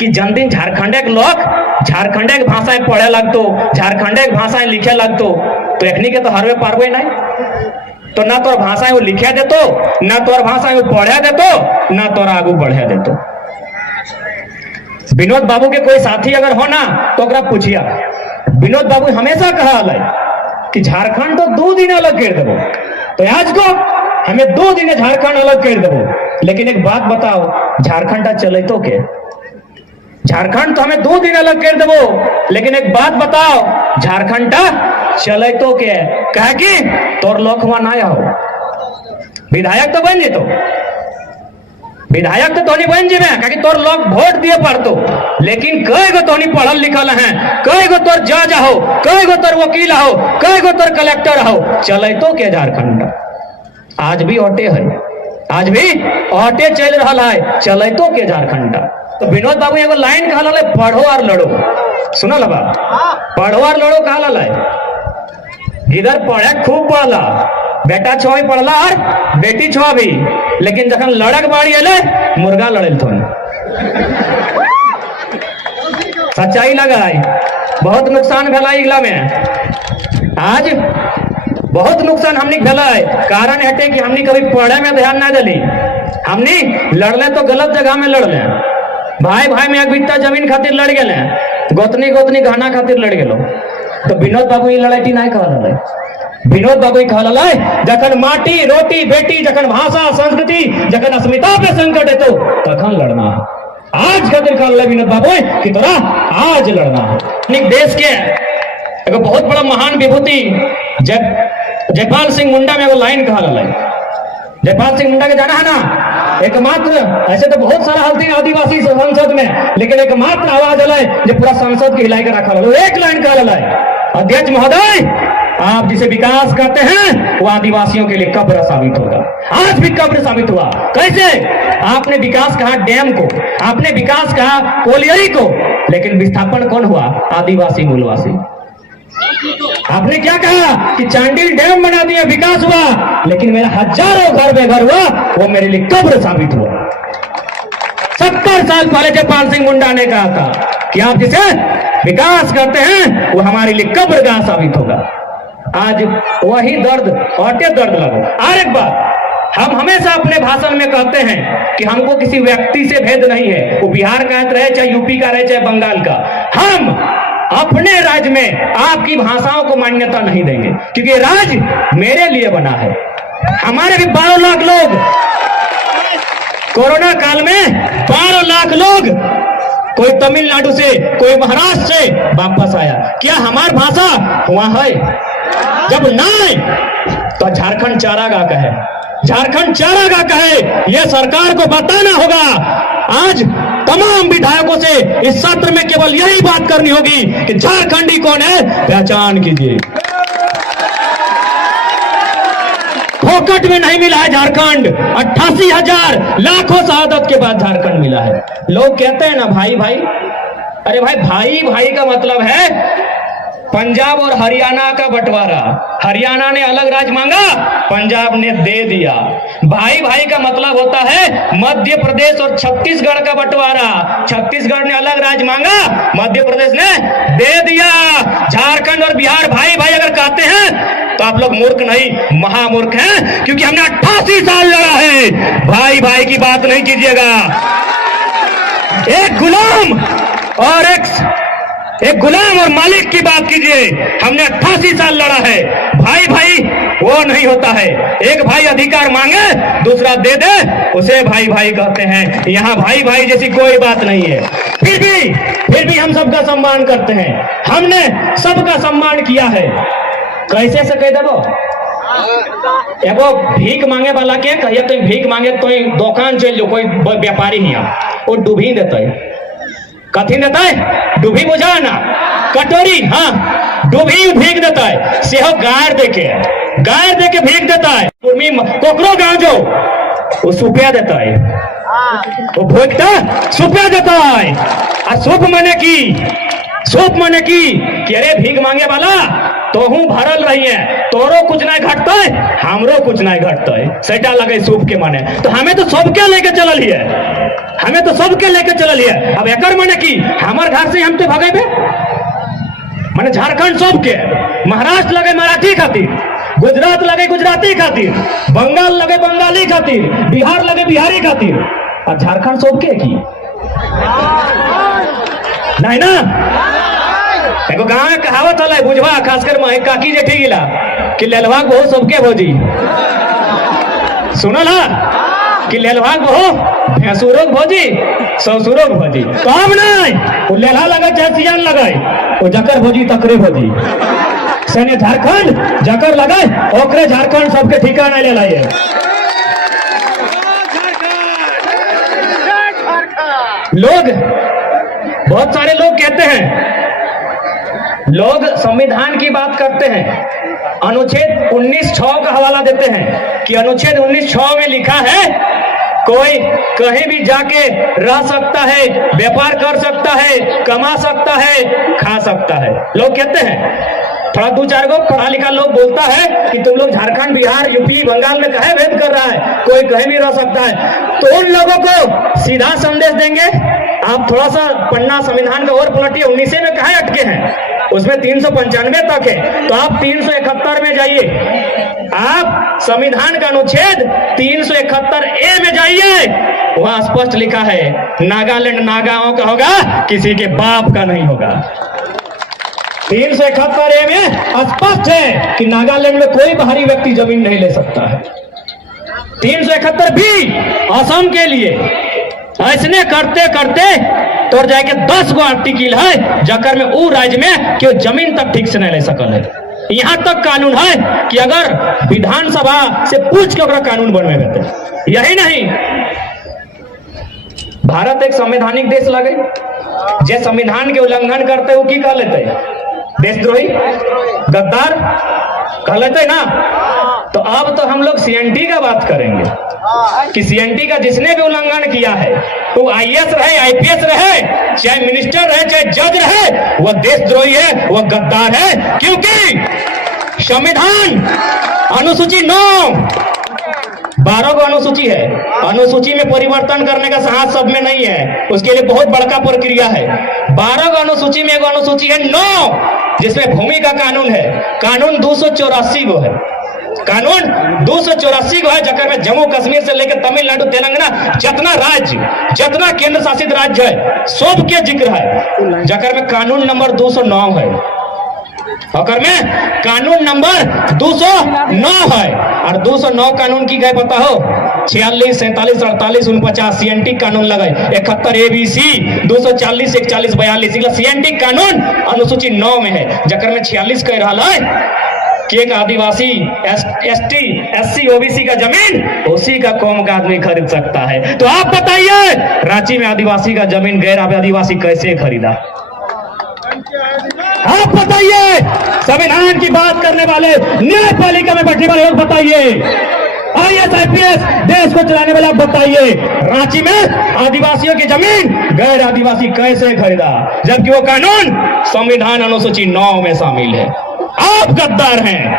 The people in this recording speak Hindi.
कि जन दिन झारखंडे के लोग झारखंडे के भाषाएं पढ़े लगतो, झारखंडे के भाषाएं लिखे लगतो, तो एखनी के तो हरवे पारवे नहीं। तो ना तोर भाषाएं वो लिखे देतो, ना तोर भाषाएं वो पढ़े देतो, ना तोर आगू बढ़े देतो। विनोद बाबू के कोई साथी अगर हो ना तो ओकरा पूछिया। विनोद बाबू हमेशा कहा कि झारखंड तो 2 दिन अलग कर देवो, तो आज को हमें 2 दिन झारखंड अलग कर देवो। लेकिन एक बात बताओ, झारखंड चले तो के? झारखंड तो हमें 2 दिन अलग कर देवो, लेकिन एक बात बताओ, झारखंड चले तो के? कह कि तोर लोग वहां ना आओ, विधायक तो बन जेतो, विधायक तो तोनी बन जेबे, कह कि तोर लोग वोट दिए पड़तो, लेकिन कई गो तोनी पढ़ल लिखल हैं, कई गो तोर जज हो, कई गो तोर वकील हो, कई गो तोर कलेक्टर हो, चले तो के झारखंड? आज भी ऑटे है, आज भी ऑटे चल रहा है, चले तो के झारखंड? तो विनोद बाबू एगो लाइन कहल है, पढ़ो और लड़ो। सुनल बा, पढ़ो और लड़ो कहल है। इधर पढ़े खूब पढ़ला, बेटा छुआ पढ़ला और बेटी छुआ भी, लेकिन जखन लड़क बाड़ी अले मुर्गा लड़े थोन। सच्चाई लगा, बहुत नुकसान भला इगला में, आज बहुत नुकसान हमने भला है। कारण हटे कि हमने कभी पढ़े में ध्यान ना दिली, हमने लड़ले तो गलत जगह में लड़ले। भाई भाई में एक बित्ता जमीन खातिर लड़ गए, गोतनी गोतनी गहना खातिर लड़ गेलो। तो विनोद बाबू ये लड़ाई नहीं कहल है। विनोद बाबू कहल है, जखन माटी रोटी बेटी, जखन भाषा संस्कृति, जखन अस्मिता पे संकट है तो तखन लड़ना है। आज खातिर कहल है विनोद बाबू कि तोरा आज लड़ना है। देश के एगो बहुत बड़ा महान विभूति जयपाल सिंह मुंडा में एगो लाइन कहल है। जयपाल सिंह मुंडा के जाना है ना? एकमात्र, ऐसे तो बहुत सारा हल्दी आदिवासी संसद में, लेकिन एकमात्र आवाज है जो पूरा संसद के हिलाई के रखा है। एक लाइन कहल है, अध्यक्ष महोदय आप जिसे विकास करते हैं वो आदिवासियों के लिए कब्र साबित होगा। आज भी कब्र साबित हुआ। कैसे? आपने विकास कहा डैम को, आपने विकास कहा कोलियरी को, लेकिन विस्थापन कौन हुआ? आदिवासी मूलवासी। आपने क्या कहा कि चांडिल डैम बना दिया, विकास हुआ, लेकिन मेरा हजारों घर बेघर हुआ, वो मेरे लिए कब्र साबित हुआ। 70 साल पहले जयपाल सिंह मुंडा ने कहा था कि आप जिसे विकास करते हैं वो हमारे लिए कब्रगाह साबित होगा। आज वही दर्द औटे दर्द लगो। और एक बात, हम हमेशा अपने भाषण में कहते हैं कि हमको किसी व्यक्ति से भेद नहीं है, वो बिहार का रहे, चाहे यूपी का रहे, चाहे बंगाल का। हम अपने राज्य में आपकी भाषाओं को मान्यता नहीं देंगे, क्योंकि राज्य मेरे लिए बना है। हमारे भी 12 लाख लोग कोरोना काल में 12 लाख लोग, कोई तमिलनाडु से, कोई महाराष्ट्र से वापस आया। क्या हमारी भाषा वहां है? जब ना है तो झारखंड चारागाह कहे, झारखंड चारागाह कहे, यह सरकार को बताना होगा। आज तमाम विधायकों से इस सत्र में केवल यही बात करनी होगी कि झारखंडी कौन है, पहचान कीजिए। फोकट में नहीं मिला है झारखंड, 88,000 लाखों शहादत के बाद झारखंड मिला है। लोग कहते हैं ना भाई भाई, अरे भाई भाई भाई का मतलब है पंजाब और हरियाणा का बंटवारा। हरियाणा ने अलग राज्य मांगा, पंजाब ने दे दिया। भाई भाई का मतलब होता है मध्य प्रदेश और छत्तीसगढ़ का बंटवारा। छत्तीसगढ़ ने अलग राज्य मांगा, मध्य प्रदेश ने दे दिया। झारखंड और बिहार भाई भाई अगर कहते हैं तो आप लोग मूर्ख नहीं, महामूर्ख हैं, क्योंकि हमने 88 साल लड़ा है। भाई भाई की बात नहीं कीजिएगा। एक गुलाम और एक गुलाम और मालिक की बात कीजिए। हमने 88 साल लड़ा है। भाई भाई वो नहीं होता है। एक भाई अधिकार मांगे, दूसरा दे दे, उसे भाई भाई कहते हैं। यहाँ भाई भाई जैसी कोई बात नहीं है। फिर भी हम सबका सम्मान करते हैं। हमने सबका सम्मान किया है। कैसे से कह देवो? एगो भीख मांगे वाला के कहिए तो भीख मांगे तो दुकान चल जो, कोई व्यापारी ही वो डूबी देता है। कथी देता है? डूबी बुझा ना, कटोरी, हाँ डूबी भीख देता है। सेहो गायर देके भीख देता है। कोकरो गांजो वो सुपिया देता है, वो भोगता सुपिया देता है। और सुप मने की सूप माने कि अरे भीख मांगे वाला तो हूं भरल रही है, तोरो कुछ नहीं घटता है, हमरो कुछ नहीं घटता है, सेटा लगे सूप के माने। तो हमें तो सबके लेके चलल है, हमें तो सबके लेके चलल है। अब एकर माने कि हमार घर से हम तो भगेबे, माने झारखंड सबके, महाराष्ट्र लगे मराठी खातिर, गुजरात लगे गुजराती खातिर, बंगाल लगे बंगाली खातिर, बिहार लगे बिहारी खातिर, और झारखंड सबके की नहीं ना। एगो गाँव में कहावत है बुझवा, खासकर माई काकी जेठी गिला कि लेलवा बहु सबके भोजी, सुनल हा कि लेलवा बहु भैंसुरो भोजी ससुरो भोजी। काम नहीं वो लेला लगे चाहे सियान लगे, वो जकर भोजी तकरे भोजी। सैन्य झारखंड जकर लगे ओकरे झारखंड सबके ठिकाना ले लाइए। लोग बहुत सारे लोग कहते हैं, लोग संविधान की बात करते हैं, अनुच्छेद 19(6) का हवाला देते हैं कि अनुच्छेद 19(6) में लिखा है कोई कहीं भी जाके रह सकता है, व्यापार कर सकता है, कमा सकता है, खा सकता है। लोग कहते हैं, थोड़ा दो चार गो पढ़ा लिखा लोग बोलता है कि तुम लोग झारखंड बिहार यूपी बंगाल में कहे भेद कर रहा है, कोई कहीं भी रह सकता है। तो उन लोगों को सीधा संदेश देंगे, आप थोड़ा सा पन्ना संविधान का और पलटिए, 19 में कहा अटके हैं, उसमें 395 तक है, तो आप 371 में जाइए, आप संविधान का अनुच्छेद 371A में जाइए, वहां स्पष्ट लिखा है नागालैंड नागाओं का होगा, किसी के बाप का नहीं होगा। 371A में स्पष्ट है कि नागालैंड में कोई बाहरी व्यक्ति जमीन नहीं ले सकता है। 371B असम के लिए ऐसने करते करते तो जाके 10 गो आर्टिकल है जकर में वो राज्य में क्यों जमीन तक ठीक से नहीं ले सकल है। यहाँ तक कानून है कि अगर विधानसभा से पूछ के ओकरा कानून बनवे देते। यही नहीं, भारत एक संवैधानिक देश लगे, जे संविधान के उल्लंघन करते वो की कह लेते, देशद्रोही गद्दार कह लेते ना। तो अब तो हम लोग सीएनटी का बात करेंगे कि सीएनटी का जिसने भी उल्लंघन किया है, वो आईएएस रहे, आईपीएस रहे, चाहे मिनिस्टर रहे, चाहे जज रहे, वह देशद्रोही है, वह गद्दार है। क्योंकि संविधान अनुसूची 9 12 गो अनुसूची है, अनुसूची में परिवर्तन करने का साहस सब में नहीं है, उसके लिए बहुत बड़का प्रक्रिया है। 12 गो अनुसूची में एगो अनुसूची है 9, जिसमें भूमि का कानून है, कानून 284 गो है, कानून 284 गो है, जकर में जम्मू कश्मीर से लेकर तमिलनाडु तेलंगाना जितना राज्य, जितना केंद्र शासित राज्य है, सब के जिक्र है, जकर में कानून नंबर 209 है, अगर में कानून नंबर 209 है। और 209 कानून की गए पता हो, 46, 47, 48, 49 सीएनटी कानून लगे, 71 ABC, 240, 41, 42 सीएनटी कानून अनुसूची 9 में है, जकर में 46 कह रहा है कि एक आदिवासी एसटी एससी ओबीसी का जमीन उसी का कौम का आदमी खरीद सकता है। तो आप बताइए, रांची में आदिवासी का जमीन गैर आदिवासी कैसे खरीदा? आप बताइए, संविधान की बात करने वाले, न्यायपालिका में बैठने वाले लोग बताइए, आईएएस आईपीएस देश को चलाने वाले आप बताइए, रांची में आदिवासियों की जमीन गैर आदिवासी कैसे खरीदा, जबकि वो कानून संविधान अनुसूची 9 में शामिल है। आप गद्दार हैं।